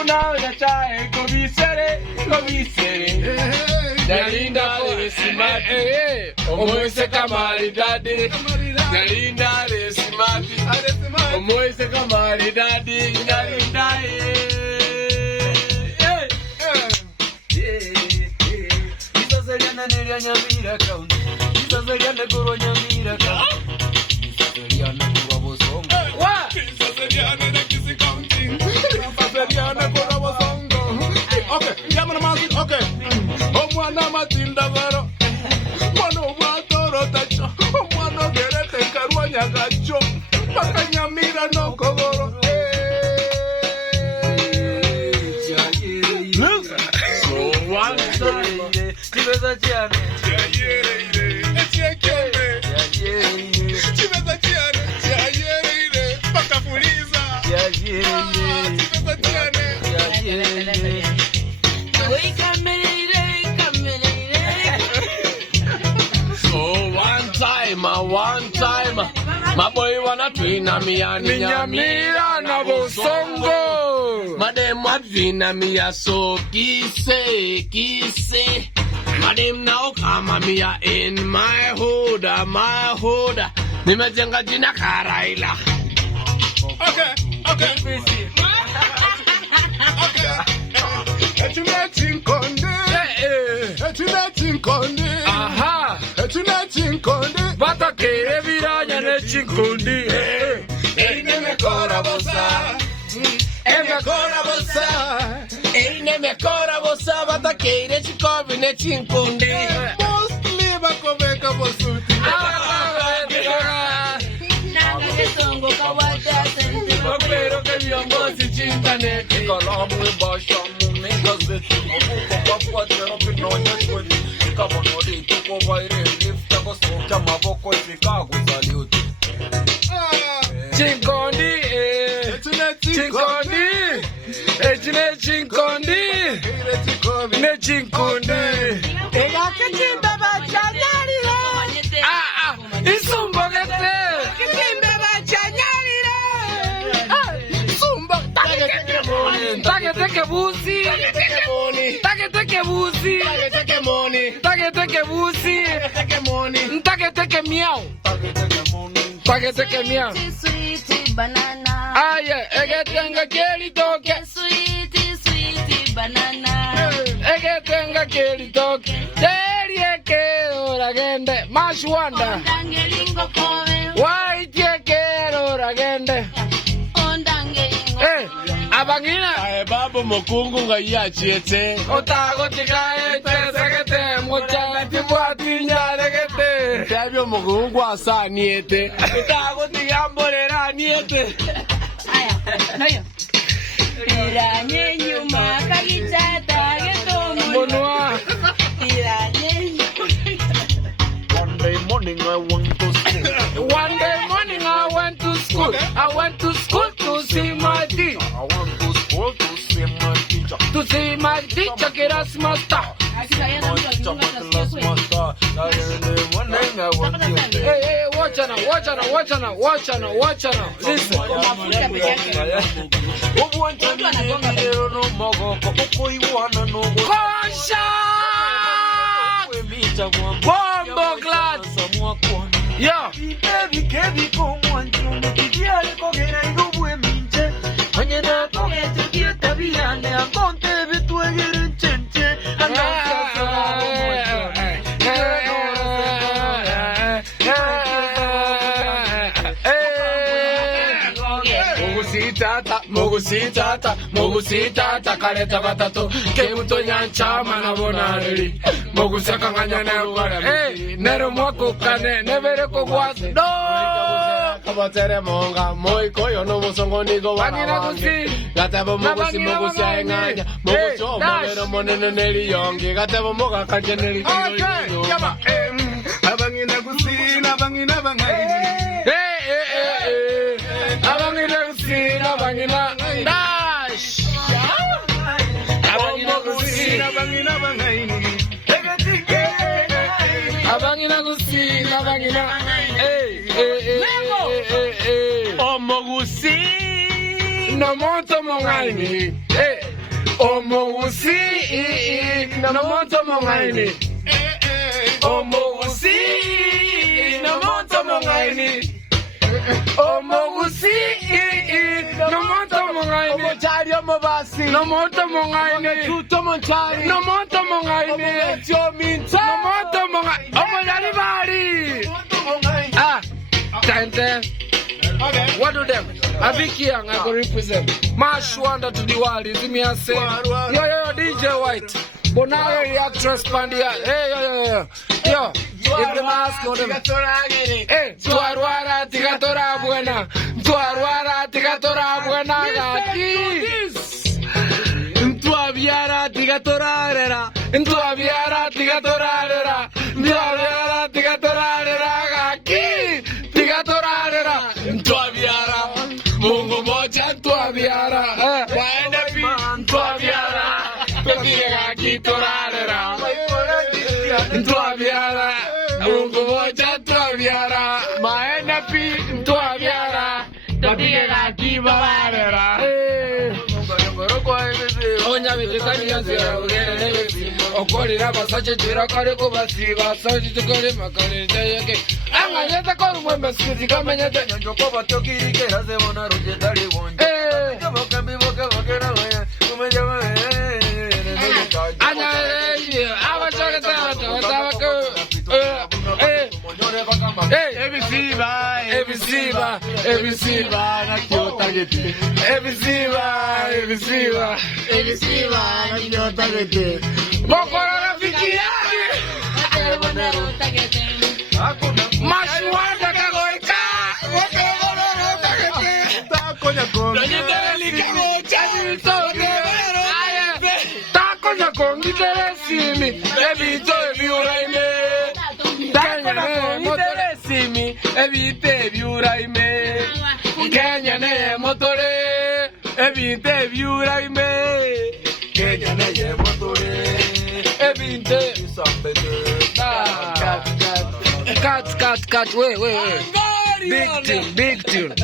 kuna unachae kubisere Nalinda resimati Omoise kamari dadi Nalinda resimati Omoise kamari dadi Nalinda Isa seriana neria nyamira kaunti Isa seriana kuro nyamira kaunti Isa seriana kuro bosongo Isa seriana na kisi kaunti Isa seriana kuro bosongo Okay, yamana mazi, okay Omwana matinda vero Mwana umatoro tacho Omwana gerete karuanya gacho Paka nyamira no kogoro So one time Chibeza chiane Chiekembe Chibeza chiane Paka fuliza Chibeza chiane One time, my boy wanna twina miyani nyamira na bosongo. Madem wadvina miya so kise. Madem now kama miya in my hood. Nimejenga jina Karaila. Okay. Aha. Bata kere viranya ne chinkundi. Eine me kora bosa. Eine me kora bosa. Bata kere chikovi ne chinkundi. Mostly bakoveka bosuti. Nanga kesongo kawata senti. Pero que viongozi chintane. Kalamu bashamu megazeti. Omuko kapwatero pinonya kweli. Kamonori tuko vaire lift ako soka maboko Chicago salute. Chinkondi Ega kechimbe bachanyarire. Isumbogete. Kechimbe bachanyarire. Sumbo. Taketeke busi. Taketeke miau. Taketeke miau. Sweet banana. Aye, egetenga keli toke. Sweet banana. Egetenga keli toke. Terieke ora gende. Mashwanda. Ondangelingo koe. Waitieke ora gende. Abangina babu mukungu ngaya chiete otago tikae tegete mocha tibwati nyaregete tabyo mukungu asaniete otago tigamborera niete aya nayo iranye nyuma kagitata getomo monwa iranye One day morning I went to school. I went to school to see my teacher. I went to school to see my teacher. To see my teacher get us master. My teacher was the last master. The morning I went to bed. Hey, watch out. Listen. Konsha! Bombo glad. Yo. Kebi como antume kidia kogera igubwe minche. Onyena kogetu kitabiane akonte bitwegere chenche. Mogusitata kaleta batatu kebuto nyancha mana bonari mogusaka nganyana ngora nero mwako kane nevere ko gwaso do kabatere monga moi koyo no musongo nigo wangira kusi gatabo mogusi aenganya moguso mabero monene neri yongi gatabo moga kanjeneri okay yaba abangina kusi abangina bangai abangina kusi abangina dash abangina kusi abangina bangai abangina kusi abangina omogusi no monto mongaini Omogusi no monto mongaini. Omogusi no monto mongaini. Omogusi no monto mongaini. Omochari omobasi. No monto mongaini. Tuto monchari. No monto mongaini. Omochio minta. No monto mongaini. Omonyali bari. Ah, tente. What do them? Abiki Young, I go represent. Mashwanda to Diwali, give me a say. Yo, DJ White. Bonayo, the actress Pandia. Hey, yo. If the mask on them. Hey, Tuarwara, Tigatora Buena. Tuarwara, Tigatora Buena. Tuaviara, Tigatora. Tuaviara, Tigatora. Tuaviara, Tigatora. Aquí. Tigatora. Tuaviara. Mungu moja tuaviara. Waenda pi. Tuaviara. Tukiega kitorarera. Tuaviara. Mungu moja tuaviara. Maenda pi. Tuaviara. Tukiega kibararera. Onya vitani yanzira ugere. Okorira basache jira kare ko basiba. Sachi tukore makare yake. Anganyeta ko mwembe sikiti kamenyeta nyonjo ko batoki ke haze bona roje dali wonje. Boka mbi boka na waya. Umejama anya abachoke tawa ko ebisiba na kyotagete ebisiba na kyotagete bokora rafiki yake Mashwanda kagoika bokora rafiki takonya kongi takonya kongi teresimi ebito ebiuraime takonya kongi teresimi ebite ebiuraime Kenya ne motore ebite ebiuraime Kenya ne motore ebite isambete cut wait big tune